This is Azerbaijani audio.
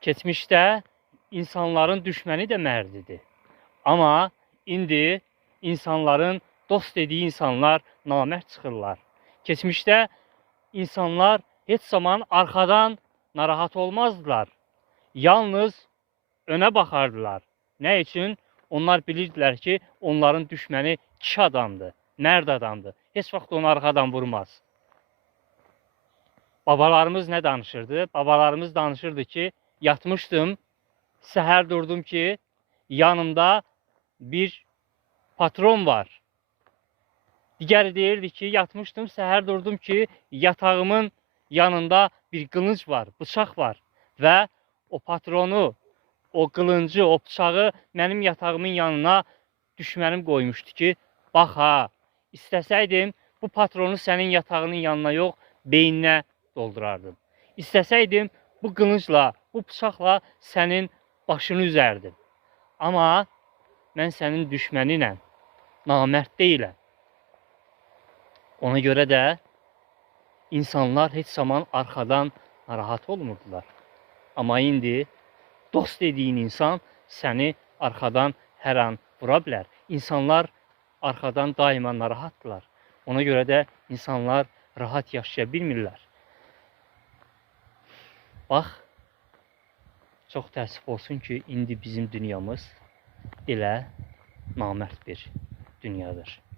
Keçmişdə insanların düşməni də mərd idi. Amma indi insanların dost dediyi insanlar namərd çıxırlar. Keçmişdə insanlar heç zaman arxadan narahat olmazdılar. Yalnız önə baxardılar. Nə üçün? Onlar bilirdilər ki, onların düşməni kişi adamdır, mərd adamdır. Heç vaxt onu arxadan vurmaz. Babalarımız nə danışırdı? Babalarımız danışırdı ki, yatmışdım, səhər durdum ki, yanımda bir patron var. Digəri deyirdi ki, yatmışdım, səhər durdum ki, yatağımın yanında bir qılınc var, bıçaq var və o patronu, o qılıncı, o bıçağı mənim yatağımın yanına düşmənim qoymuşdu ki, bax ha, istəsəydim bu patronu sənin yatağının yanına yox, beyninə doldurardım. İstəsəydim bu qılıncla, bu bıçaqla sənin başını üzərdim. Amma mən sənin düşməninəm, namərd deyiləm. Ona görə də insanlar heç zaman arxadan narahat olmurdular. Amma indi dost dediyin insan səni arxadan hər an vura bilər. İnsanlar arxadan daima narahatdırlar. Ona görə də insanlar rahat yaşaya bilmirlər. Bax, çox təəssüf olsun ki, indi bizim dünyamız elə namərd bir dünyadır.